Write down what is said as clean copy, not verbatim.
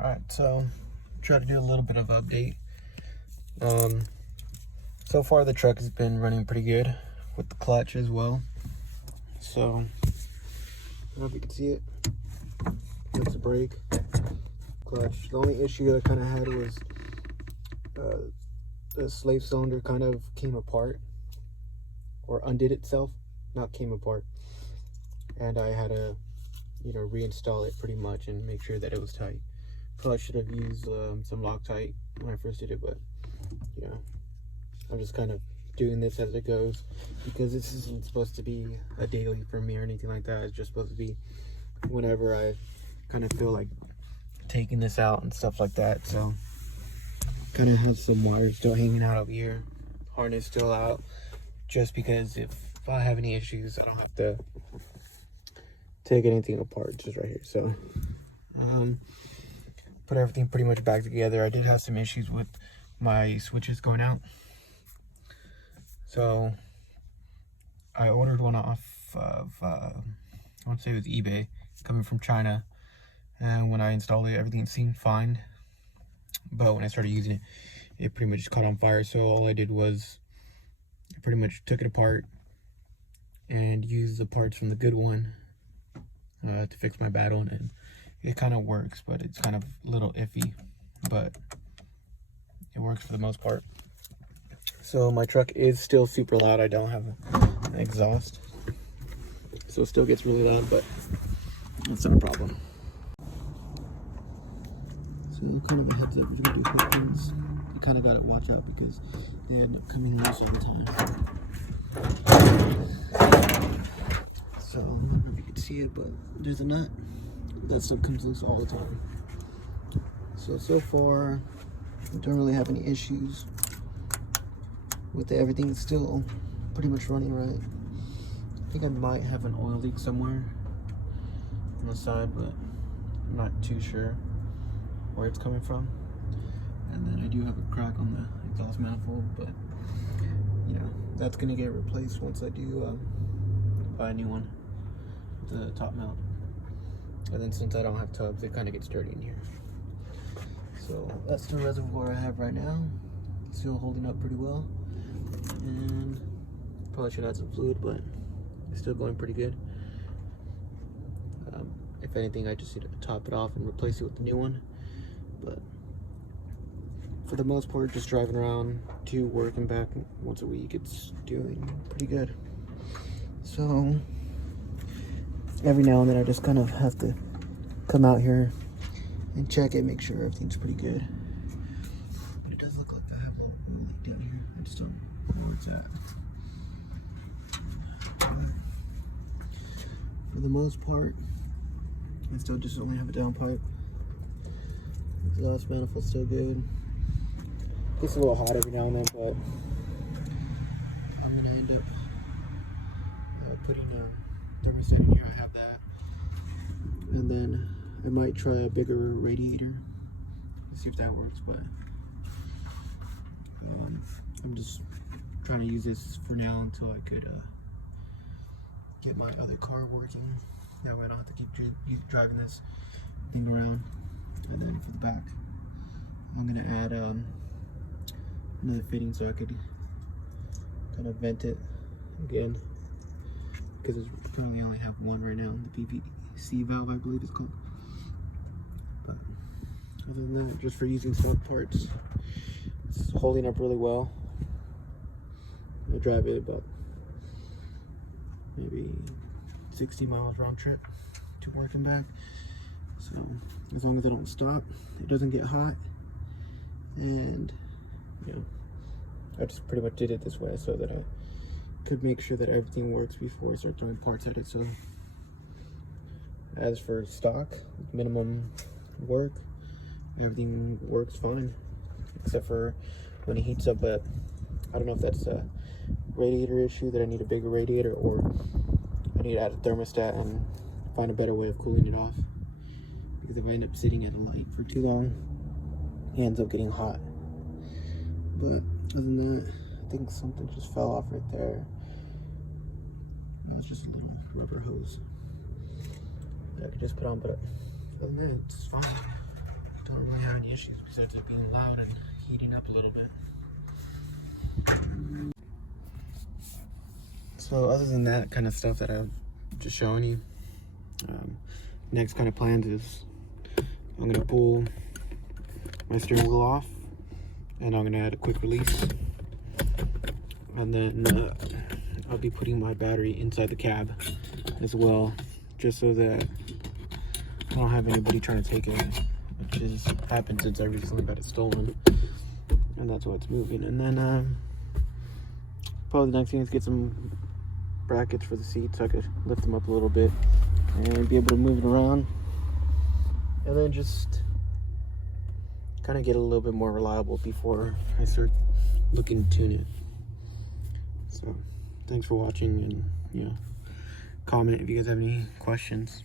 Alright, so try to do a little bit of update. So far the truck has been running pretty good with the clutch as well. So, I don't know if you can see it. That's the brake, clutch. The only issue I kind of had was the slave cylinder kind of came apart, or undid itself, not came apart. And I had to, reinstall it pretty much and make sure that it was tight. Probably should have used some Loctite when I first did it, but I'm just kind of doing this as it goes, because this isn't supposed to be a daily for me or anything like that. It's just supposed to be whenever I kind of feel like taking this out and stuff like that. So kind of have some wires still hanging out over here, harness still out, just because if I have any issues I don't have to take anything apart. It's just right here. So put everything pretty much back together. I did have some issues with my switches going out, so I ordered one off of I want to say it was eBay, coming from China, and when I installed it everything seemed fine, but when I started using it, it pretty much caught on fire. So all I did was I pretty much took it apart and used the parts from the good one to fix my bad one, and it kind of works, but it's kind of a little iffy, but it works for the most part. So my truck is still super loud. I don't have an exhaust, so it still gets really loud, but that's not a problem. So kind of a heads up, if you're gonna do quick ones, you kind of gotta watch out because they end up coming loose all the time. So I don't know if you can see it, but there's a nut that stuff comes loose all the time. So far I don't really have any issues with it. Everything's still pretty much running right. I think I might have an oil leak somewhere on the side, but I'm not too sure where it's coming from. And then I do have a crack on the exhaust manifold, but that's gonna get replaced once I do buy a new one, the top mount. And then since I don't have tubs, it kind of gets dirty in here. So that's the reservoir I have right now. Still holding up pretty well, and probably should add some fluid, but it's still going pretty good. If anything, I just need to top it off and replace it with the new one. But for the most part, just driving around to work and back once a week, it's doing pretty good. So every now and then I just kind of have to come out here and check it, make sure everything's pretty good. But it does look like I have a little oil leak down here. I just don't know where it's at. But for the most part, I still just only have a downpipe. Exhaust manifold's still good. Gets a little hot every now and then, but I'm gonna end up putting a thermostat in here. I have that, and then I might try a bigger radiator, see if that works. But I'm just trying to use this for now until I could get my other car working. That way I don't have to keep driving this thing around. And then for the back, I'm gonna add another fitting so I could kind of vent it again, because I currently only have one right now, the PVC valve I believe it's called. But other than that, just for using stock parts, it's holding up really well. I drive it about maybe 60 miles round trip to work and back. So as long as I don't stop, it doesn't get hot, and I just pretty much did it this way so that I could make sure that everything works before I start throwing parts at it. So as for stock, minimum work, everything works fine, except for when it heats up. But I don't know if that's a radiator issue, that I need a bigger radiator, or I need to add a thermostat and find a better way of cooling it off. Because if I end up sitting at a light for too long, it ends up getting hot. But other than that, I think something just fell off right there. It was just a little rubber hose that I could just put on, but other than that, it's fine. don't really have any issues besides it being loud and heating up a little bit. So other than that kind of stuff that I'm just showing you, next kind of plans is I'm gonna pull my steering wheel off and I'm gonna add a quick release, and then I'll be putting my battery inside the cab as well, just so that I don't have anybody trying to take it, which has happened since I recently got it stolen, and that's why it's moving. And then probably the next thing is get some brackets for the seats so I could lift them up a little bit and be able to move it around, and then just kind of get a little bit more reliable before I start looking to tune it. So thanks for watching, and comment if you guys have any questions.